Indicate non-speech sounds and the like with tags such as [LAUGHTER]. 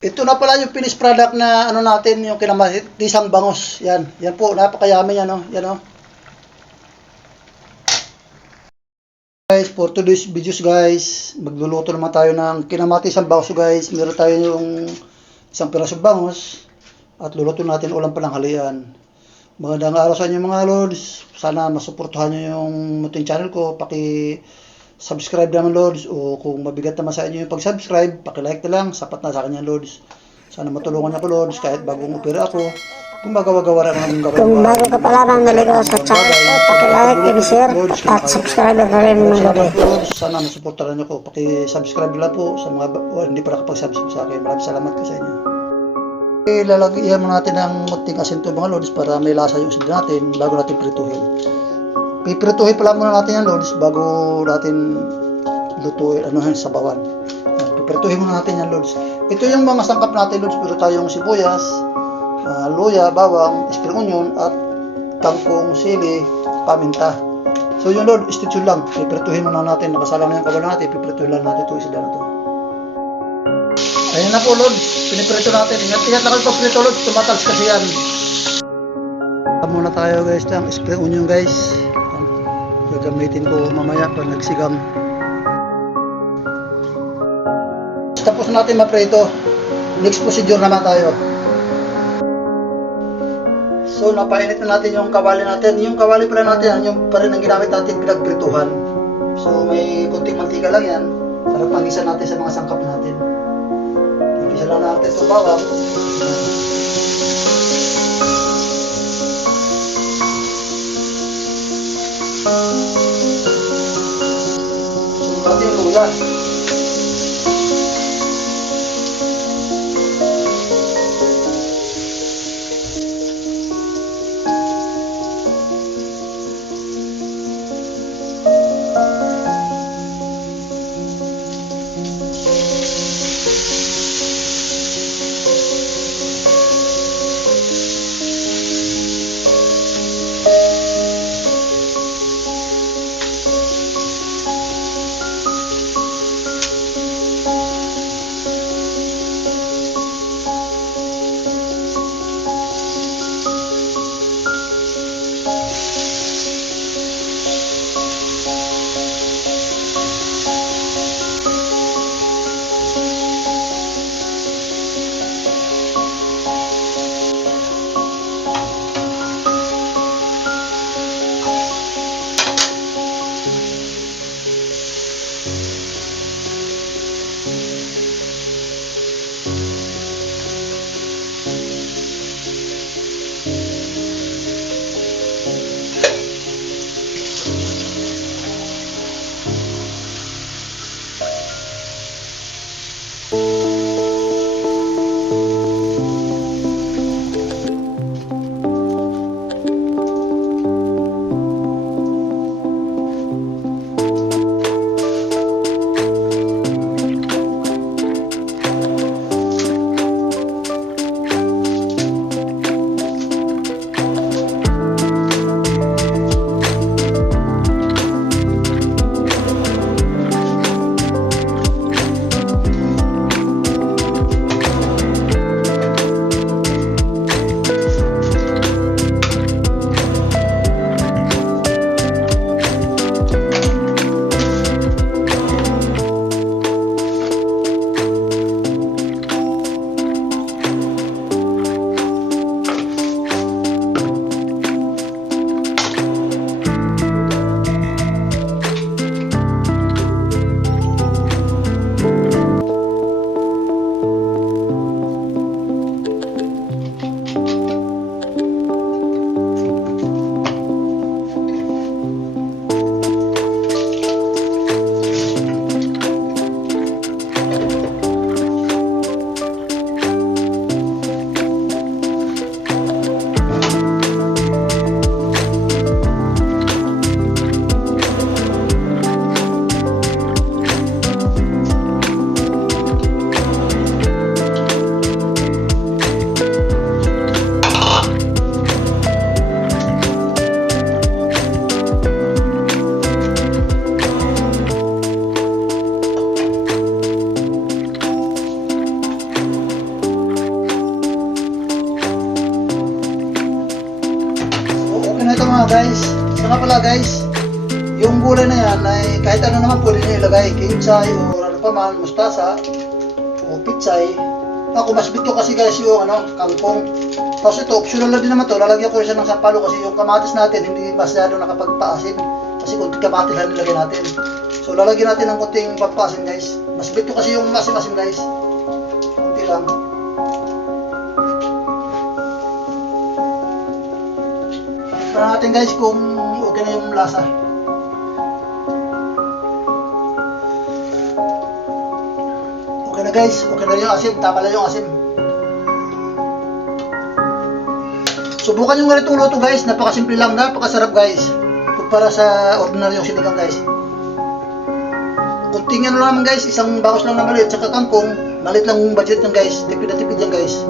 Ito na pala yung finished product na ano natin, yung kinamatisang bangos. Yan, yan po, napakayami yan, no? Yan, no? Guys, for today's videos guys, magluluto naman tayo ng kinamatisang bangos guys. Meron tayo yung isang pirasong bangos at luluto natin ulam pa ng halian. Magandang araw sa inyo mga lords. Sana masuportahan nyo yung muting channel ko. Paki subscribe naman lords o kung mabigat naman sa inyo yung pag-subscribe, paki-like na lang. Sapat na sa kanya lords. Sana matulungan ako lords kahit bagong opera ako. Kung magawa-gawa rin akong gawin. Kung bago ka pa lamang naligaw sa channel ko, pakilike, i-share, at subscribe na rin mga gabi. po. Sana masuportahan niyo ko. Paki-subscribe lang po sa mga o, hindi pa nakapag-subscribe sa akin. Maraming salamat po sa inyo. Ilalagyan mo natin ng munting asinto mga lods para may lasa yung isda natin bago natin prituhin. Piprituhin pala muna natin yan lods bago natin lutuin, ano [LAUGHS] yan, sabawan. Yan, Piprituhin muna natin yan lods. Ito yung mga sangkap natin lods. Pero tayong sibuyas, ah, luya, bawang, spring onion, at kangkong, sili, paminta. So yun Lord, stitch yun lang. Piprituhin muna natin. Nakasalang na yung kabal natin. Piprituhin lang natin ito isda na to. Ayan na po Lord. Piniprito natin. Ingat-ingat na kayo pag prito Lord. Tumatals kasi yan. Muna tayo guys ng spring onion guys. Gagamitin ko mamaya pag nagsigang. Tapos natin maprito. Next procedure naman tayo. So, napainit na natin yung kawali natin. Yung kawali pala natin, yung pa rin ang ginamit natin pinagprituhan. So, may kunting mantika lang yan para pangisa natin sa mga sangkap natin. Pangisa lang natin sa bawang. Natin yung luya. Guys, yung gulay na yan ay kahit ano naman pwede nyo ilagay, kinsay o ano pa man, mustasa o pitsay. Ako mas bit kasi guys yung ano, kangkong. Tapos ito, optional lang din naman to, lalagyan ko siya ng sampalo kasi yung kamatis natin hindi masyado nakapagpaasim. Kasi kunti kamatis lang nilagay natin. So lalagyan natin ng kunting pampasim guys. Mas bit kasi yung masim-masim guys. Kunti lang. Para natin guys kung okay na yung lasa. Okay na guys, okay na yung asim, tama lang yung asim. Subukan yung ganitong luto guys, napakasimple lang, napakasarap guys. Kumpara sa ordinaryong sinigang guys. Kunting ano naman guys, isang bakos lang na maliit, tsaka kangkong, maliit lang yung budget ng guys, tipid na tipid yan guys.